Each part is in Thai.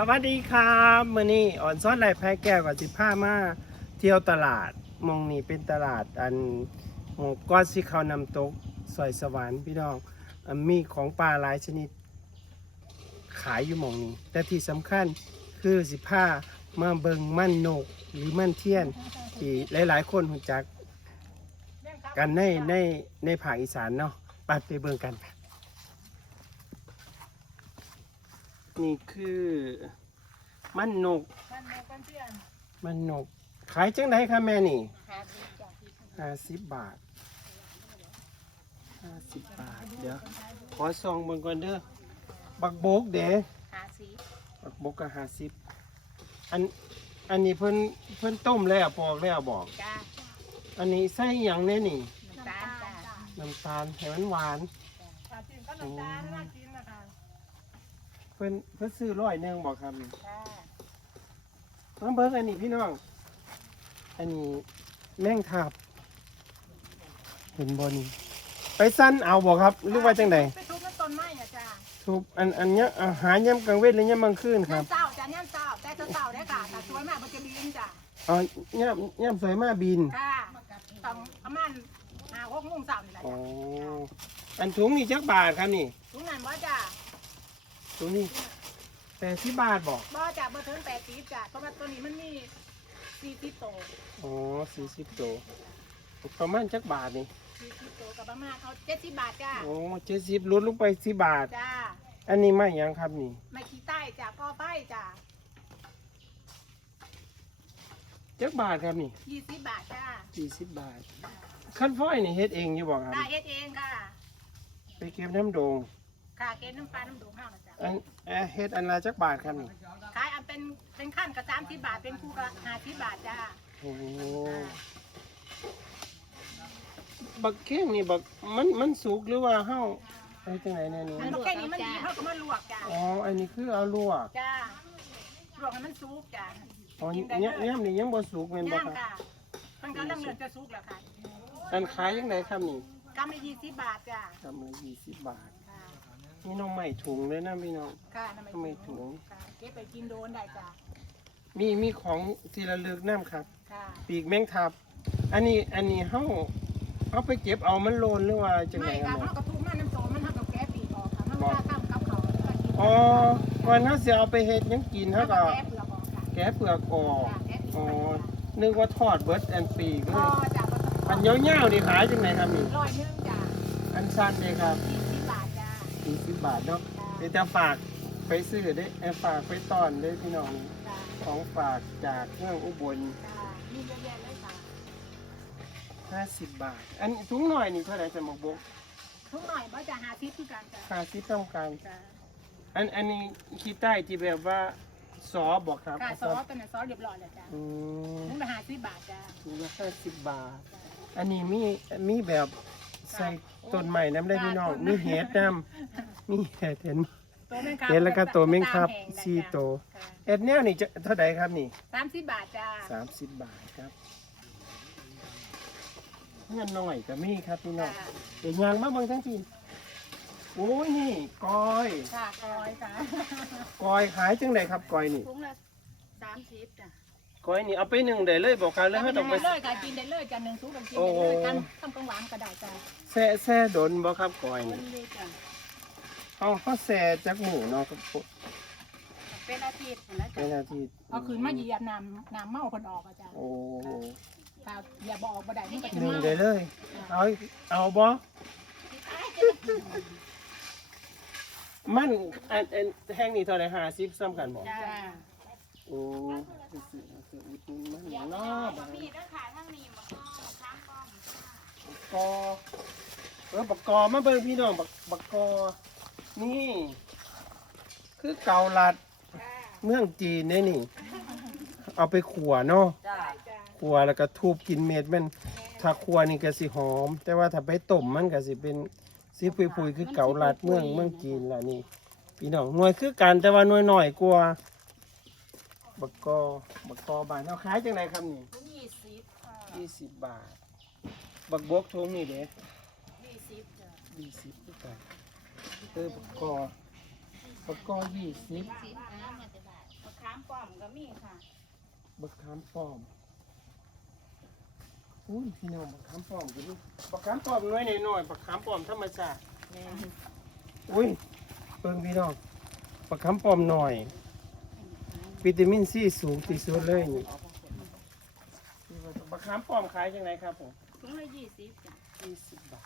สวัสดีครับมื่อนี้อ่อนซ้อนไหลแพ้แก้วกับสิผ้ามาเที่ยวตลาดมองนี้เป็นตลาดอันหมองก้อนสิเขานำตกซอยสวรรค์พี่น้องอมีของปลาหลายชนิด ขายอยู่มองนี้ แต่ที่สำคัญคือสิผ้ามาเบิงมั่นโนกหรือมั่นเทียน ที่หลาย ๆ คนรู้จักกันในในในภาคอีสานเนาะไปไปเบิงกัน นี่คือมันนก มันโมกันเพื่อนมันนก ขายจังไดคะแม่นี่หาดีจ้ะห้าสิบบาทห้าสิบบาท เดี๋ยว ขอซองเบิ่งก่อนเด้อ บักโบกเด้หาสีบักโบกก็ห้าสิบอัน อันนี้เพิ่นเพิ่นต้มแล้วปอกแล้วบอก จ้าอันนี้ใส่หยังแน่นี่ น้ำตาลจ้าน้ำตาลให้มันหวานปลาจีนก็น้ำตาลน่ากินนะคะ เพิ่นเพิ่นซื้อร้อยหนึงบอกครับนี่จ้ามาเบิ่งอันนี้พี่น้อง อันนี้แมงทาบเห็นบ่นี่ไปสั้นเอาบ่ครับหรือว่าจังไดไปทุบน้ำต้นไม้อะจ้าทุบอันอันเนี้ยอาหารย่ำกลางเวทหรือย่ำกลางคืนครับน้ำเต้าจ้าน้ำเต้าแต่เต้าได้ค่ะแต่สวยมากมันจะบินจ้าอ๋อย่ำย่ำสวยมากบินค่ะต้องประมาณหาหกโมงเช้านี่แหละอ๋อจ้าอันถุงนี่จักบาทครับนี่ทุกนั้นว่าจ้า ถุงนี่แปดสิบบาทบอกบ่จ้าบ่ถึงแปดสิบจ้าเพราะว่าตัวนี้มันมีสี่สิบโตอ๋อสี่สิบโตประมาณจักบาทนี่สี่สิบโตกับประมาณเอาเจ็ดสิบบาทจ้าโอ้เจ็ดสิบลดลงไปสิบบาท จ้าอันนี้ไม่ยังครับนี่ไม่ขี้ใต้จ้าก็ไฟจ้าจักบาทครับนี่ยี่สิบบาทจ้าสี่สิบบาทขั้นฟ้อยนี่เฮ็ดเองอยู่บอกครับตาเฮ็ดเองค่ะ ไปเก็บน้ำโดง ค่ะเกณฑ์น้ำปลาน้ำดูห้าวนะจ๊ะอันเอ่อเฮ็ดอันละจักบาทครับนี่ขายอันเป็นเป็นขั้นกับสามสิบบาทเป็นคู่กับห้าสิบบาทจ้าโอ้บักเข่งนี่บักมันมันสุกหรือว่าเฮาไอ้จังไหนเนี่ยนี่อันแค่นี้มันดีเท่ากับมันลวกจ้าอ๋ออันนี้คือเอาลวกจ้าลวกให้มันสุกจ้าอ๋อเนี่ยเนี่ยนี่ยังบ่สุกแม่นบ่ย่างครับค่ะมันกำลังเริ่มจะสุกแล้วค่ะอันขายจังไดครับนี่กำละยี่สิบบาทจ้า กำละ20 บาท ค่ะนี่น้องใหม่ถุงเลยนะพี่น้อง ค่ะน้ำทำไมถุง ค่ะเก็บไปกินโดนได้จ้ามีมีของที่ระลึกน้ำครับ ค่ะปีกแมงทับ อันนี้อันนี้เฮาเอาไปเก็บเอามันโลนหรือว่าจังไดไม่คค่ะรับเท่ากับทุกมันน้ำโสมมันเท่ากับแก้ปีกออกค่ะมันเวลาทำกับเขาแล้วก็กินอ๋อก่อนเฮาสิเอาไปเฮ็ดหยังกินเท่าเฮากัก็บแก้เปลือกออกค่ะแกะเปลือกออกจ้าแก้ปีกอ๋อออกนึกว่าทอดเบิดอันปีกเลพอยจ้าอันยาวๆนี่ขายจังไดครับนี่ร้อยหนึงจ้าอันสั้นเลยครับ ยี่สิ บบาทจ้า40บาทเนาะจ้าเดี๋ยวจะฝากไปซื้อได้เอ้ยฝากไปต้อนได้พี่น้องจ้าของฝากจากเมืองอุบลจ้ามีเยอะแยะเลยค่ะ50บาท อันถุงหน่อยนี่เท่าไหร่จะหมกบกทุกหน่อยว่าจะหาทิปคือกันจ้า50ต้องการจ้าอันอันนี้คิดได้ที่แบบว่าซอบอกครับค่ะซอสเป็นซอสเรียบร้อยแล้วจ้าอืมถุงละห้าสิบบาทจ้าถุงละห้าสิบบาทอันนี้มีมีแบบ ใส่ต้นใหม่น้ำได้พี่น้องมีเห็ดน้ำมีเห็ดเห็นตัวแมงคาเห็ดแล้วก็ตัวเมงครับตามแห้งได้สี่จ้ะตัวค่ะเห็ดแนวนี่จะเท่าไหร่ครับนี่สามสิบบาทจ้าสามสิบบาทครับเงินหน่อยก็มีครับพี่น้องค่ะเดี๋ยวยางมาเบิ่งทั้งทีโอ้ยนี่กอยค่ะคอยค่ะกอยขายจังไดครับกอยนี่ถุงละสามสิบจ้ะ กอยนี่เอาไปหนึ่งได้เลยบอกกันแล้วให้ต้องไปกินได้เลยค่ะกินได้เลยจ้ะหนึ่งถุงก็กินโอ้ได้เลยกันทำกลางหวานก็ได้จ้ะแซ่แซ่ดนบ่ครับกอยมันี่นดีจ้ะเอาเขาแซ่จากหมูเนาะครับเป็นอาทิตย์นะเป็จ้ะนอาทิตย์เอาคืนมาเหยียบน้ำน้ำเมาคนออกอะจ้ะโอ้ถ้าอย่าบออกบ่ได้มันก็จะหนึ่งเมาได้เลย เอาเอาบ่มันอันอันแห้งนี่เท่าไหร่ห้าสิบซ้ำกันบ่จ้าโอ้ คือสิคืออุดหนุนมันอย่างเนาะบัดมีนี้เด้อค่ะทั้งนี้บ่ข้างกล้องกอเออบักกอมาเบิ่งพี่น้องบักบักกอ นี่ คือเกาลัดจ้าเมืองจีนเนี่ยนี่ เอาไปขัวเนาะจ้าจ้าขัวแล้วก็ทูบกินเม็ดมัน ถ้าขัวนี่ก็สิหอม แต่ว่าถ้าไปต้มมันก็สิเป็นสิปุยๆคือเกาลัดเมืองเมืองจีนล่ะนี่ พี่น้องหน่วยคือกันแต่ว่าหน่วยน้อยกว่า บักกอบักกอบานเอาขายจังไดครับนี่ยี่สิบค่ะยี่สิบบาท บักบกทงนี่เด้ยี่สิบจ้ะยี่สิบคือกันเออบักกอบักกอยี่สิบสิบน้ำมาจะบาทามป้อมก็มีค่ะบักขามป้อมอุ้ยพี่น้องบักขามป้อมก็มีบักขามป้อมน้อยหน่อยๆบักขามป้อมธรรมชาติแม่อุ้ยเบิ่งพี่น้องบักขามป้อมหน่อย วิตามินซีสูงที่สุดเลยนี่บักขามป้อมขายจังไงครับผมถุงละยี่สิบจ้ะยี่สิบบาท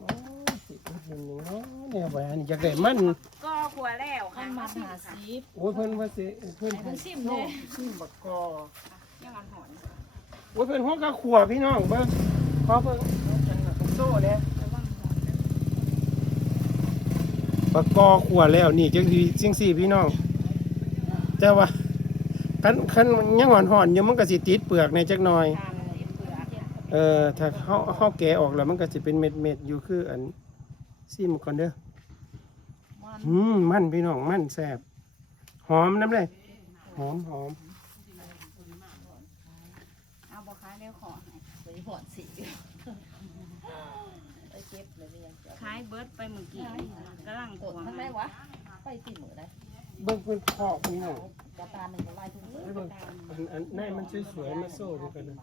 โอ้ยสิอุดหนุนหนึ่งเนาะเนี่ยว่าอันนี้อยากได้มันก็ขัวแล้วค่ะมันมาชิมหาค่ะซีฟโอ้ยเพิ่นว่าสิเพิ่นให้เพิ่นชิมเด้ชิมบักกอยังอ่อนหอนโอ้ยเพิ่นหัวกะขัวพี่น้องเบิ่งขอเบิ่งเอาจังหวะโซ่เนี่ยระวังหอนเด้อบักกอขัวแล้วนี่จังสิจังสี่พี่น้อง แต่ว่าคันคันยังห่อนๆอยู่มันก็สิติดเปลือกในจักหน่อยทานเลยเปลือกเออถ้าเฮาเฮาแกะออกแล้วมันก็สิเป็นเม็ดๆอยู่คืออันซิมก่อนเด้อมันอืมมันพี่น้องมันแซ่บหอมน้ำเลยหอมหอมเอาบ่ขายแล้วขอให้ไปหอดสีไปเก็บเลยเนี่ยขายเบิร์ดไปเมื่อกี้นี่กำลังกขัดวทั้งมาได้วะไปตีมือได้ เบิ่งเป็นพอกพี่น้องกระตาหนึ่งก็ไล่ทุกมือเบิ่งอันอันในมันสวยๆมาโซ่ดูกันนะ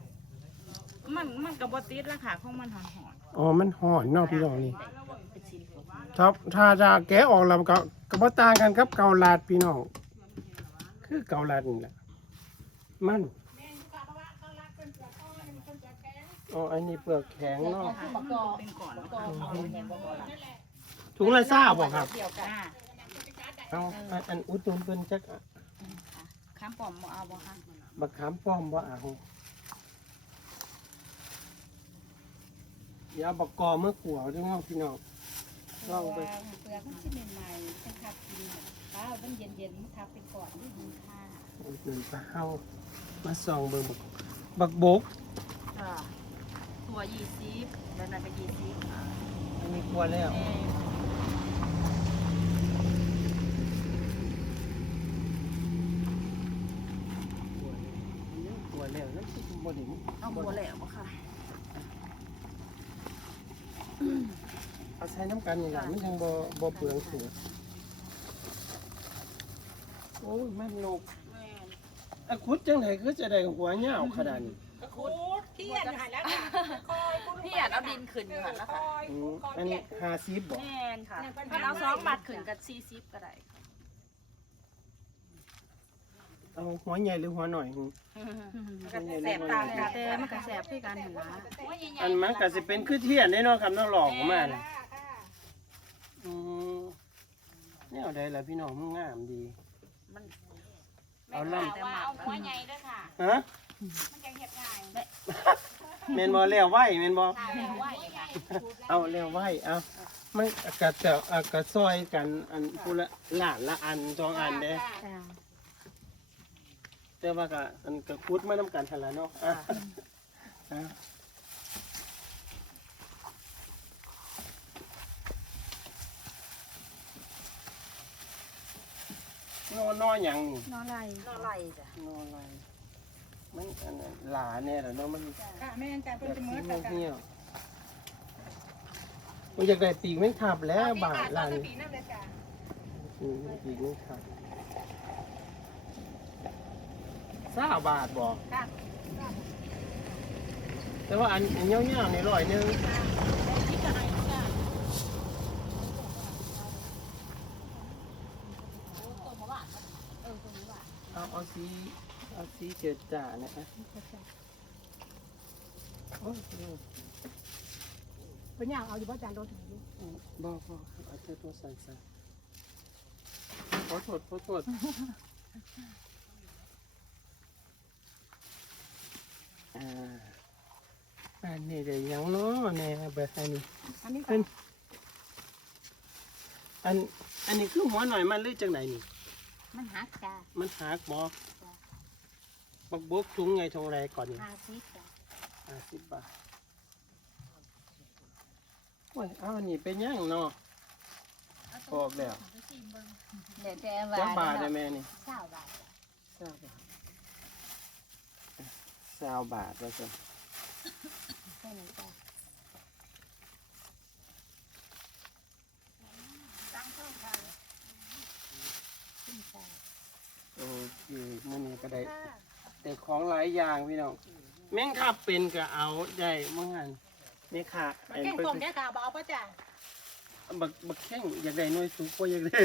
มันมันกับบติดแล้วค่ะของมันหอนหอนอ๋อ มันหอนเนาะพี่น้องนี่เป็นชิ้นของครับถ้าจะแกะออกแล้วมันก็ก็บ่ต่างกันกับเกาลาดพี่น้อง คือเกาลาดนี่แหละ มัน อ๋อ อันนี้เปลือกแข็งเนาะคือมะกอเป็นก่อนมะกอเอาเนี่ยมะกอละถุงละซ่าบ่ครับ เดียวกันอ่า เอาอันอันอุดหนุนเพิ่นจักข้ามป้อมบ่เอาบ่ค่ะบักขามป้อมบ่เอาอย่าบักกอเมื่อขัวเด้อเนาะพี่น้องลองไป เปลือกมันชิ้นใหม่ๆจะทับกินข้าวมันเย็นๆมันทับไปก่อนนี่ดีค่ะอุดหนุนปลาเฮามาส่องเบิ่งบักบักบกค่ะถั่วยี่สิบแล้วนั่นเป็นยี่สิบอันนี้กลัวแล้ว เอ่อ กลั วแล้วนั่นคือบ่ได้เอาบัวแล้วบ่ค่ะเอาใช้น้ำกันนี่ล่ะมันยังบ่บ่เปลืองสูงโอ้ยแมันนกแม่นอะขุดจังไดคือจะได้หัวเหย้าขนาดนี้คุดเทียนหายแล้วค่ะพี่อยากเอาดินขึ้นอยู่หันแล้วค่ะอันนี้50บ่แม่นค่ะถ้าเอาสองบาทขึ้นกับสี่สิบก็ได้ เอาหัวใหญ่หรือหัวหน่อยแสบตาแต่มันก็แสบคือกันหั่นล่ะอันมันก็สิเป็นคือเทียนได้เนาะครับเนาะหลอกออกมาน่ะอืมแนวใดล่ะพี่น้องมันงามดี เอาล่ำแต่ว่าเอาหัวใหญ่ด้วยค่ะ ฮะมันจะเห็ดง่ายแม่นบ่แล้วไว้แม่นบ่ตายแล้วไหวค่ะเอาเร็วไว้เอามันกระเจะอะกระซอยกันอันผู้ละหลานละอันสองอันเด้ แต่ว่าก็อันกระคุดมาน้ำกันทันละเนาะอะอะนอนอหยังนี่นอนไรนอไรจ้ะนออะไรมันอันนั้นหลาเนี่ยแหละเนาะมันค่ะแม่นจ้ะแบเพิ่นบจะมืนี้ดเหี่ยวมันอยากได้ปีกแม่งขับแล้วบาทหลานปีนั่นเลยจ้ะอืมอีกนี่ครับ สาบาทบอกค่ะแต่ว่าอันอันเงี้ยวๆในร้อยหนึงที่จะให้ค่ะเอาเอาสีเอาสีเจิดจ่าเนี่ยอะโอ้ยเป็นอย่างเอาอยู่บ่จานโดนถึงอยู่บอกบอกครับเอาเจ้าตัวสั่นสั่นขอโทษขอโทษ อ่าอันนี้เดี๋ยวยังเนาะเนี่ยแบบอันนี้อันนี้เป็นอันอันนี้คือหัวหน่อยมันหรือจังไหนนี่ มันหักจ้ะมันหักบอบักบกถุงไงทองแรก่อนนี่ห้าสิบจ้ะห้าสิบบาทโอ้ยเอาอันนี้เป็นยังเนาะบอกแล้วเดี๋ยวแต่ว่าจักบาทได้แม่นี่เศร้าบาทเศร้าบาท เศร้าบาทว่าสิใช่ไหมจ้ะเมื้อนี้ก็ได้ค่ะได้ของหลายอย่างพี่น้องแม่งขับเป็นก็เอาได้มื่อหันนี่ค่ะมาแกงต้มเนี่ยค่ะบอกเอาป่ะจ้ะบักบักแข้งอยากได้หน่วยสุกก็อยากได้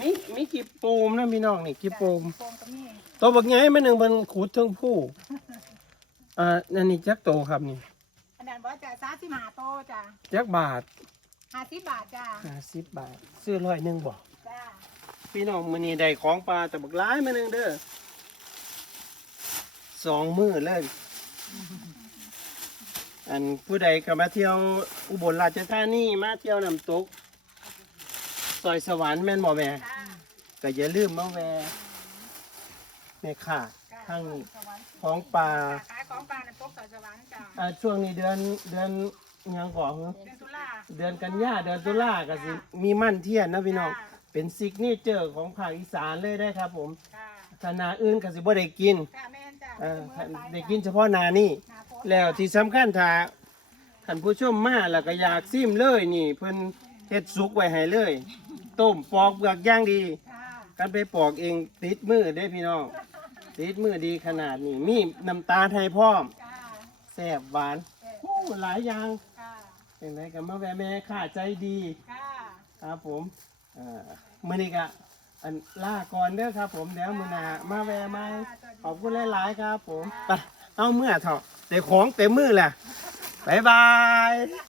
มีมีกี่โปมนะพี่น้องนี่กี่โปมโปมก็มีตัวบักใหญ่มาหนึ่งมันขูดเทั้งผู้อ่านั่นนี่จักโตครับนี่อันนั้นบอกจ้ะซาสิมาโตจ้ะจักบาทห้าสิบบาทจ้ะห้าสิบบาท ซื้อร้อยหนึ่งบ่จ้ะพี่น้องมื้อนี้ได้ของปลาแต่บักหลายมาหนึ่งเด้อสองมื้อเลยอันผู้ใดก็มาเที่ยวอุบลราชธานีมาเที่ยวน้ำตกซ อยสวรรค์แม่นบ่แม่จ้ะก็อย่าลืมมาแวะแม่ค่ะจ้ะทางนี้สวรรค์ของปลาขายของปลาในปกสวรรค์จ้ะอ่าช่วงนี้เดือนเดือนหยังก่อนเหรอเดือนตุลาเดือนกันยาเดือนตุลาก็สิมีมั่นเทียนนะพี่น้องจ้ะเป็นซิกเนเจอร์ของภาคอีสานเลยได้ครับ ผมจ้ะขนาอื่นก็สิบ่ได้กินจ้ะแม่นจ้ะเออมื้อปได้กินเฉพาะนานี่หน้าฝนแล้วที่สำคัญถ้าท่านผู้ชมมาแล้วก็อยากซิมเลยนี่เพิ่นเฮ็ดสุกไว้ให้เลย ต้มปอกเปลือกอย่างดีจ้ะกันไปปอกเองติดมือได้พี่น้องติดมือดีขนาดนี้มีน้ำตาลไทยพร้อมจ้ะแซ่บหวานโอ้หลายอย่างจ้ะเป็นไรกันมาแวะแม่ค่าใจดีจ้ะครับผมเอ่อมือนี้กะอันล่าก่อนเด้อครับ ผมเดี๋ยวมือหนามาแวะไหมขอบคุณหลายๆครับ ผมไปเอาเมื่อเถอะแต่ของเต็มมือแหละบ๊ายบาย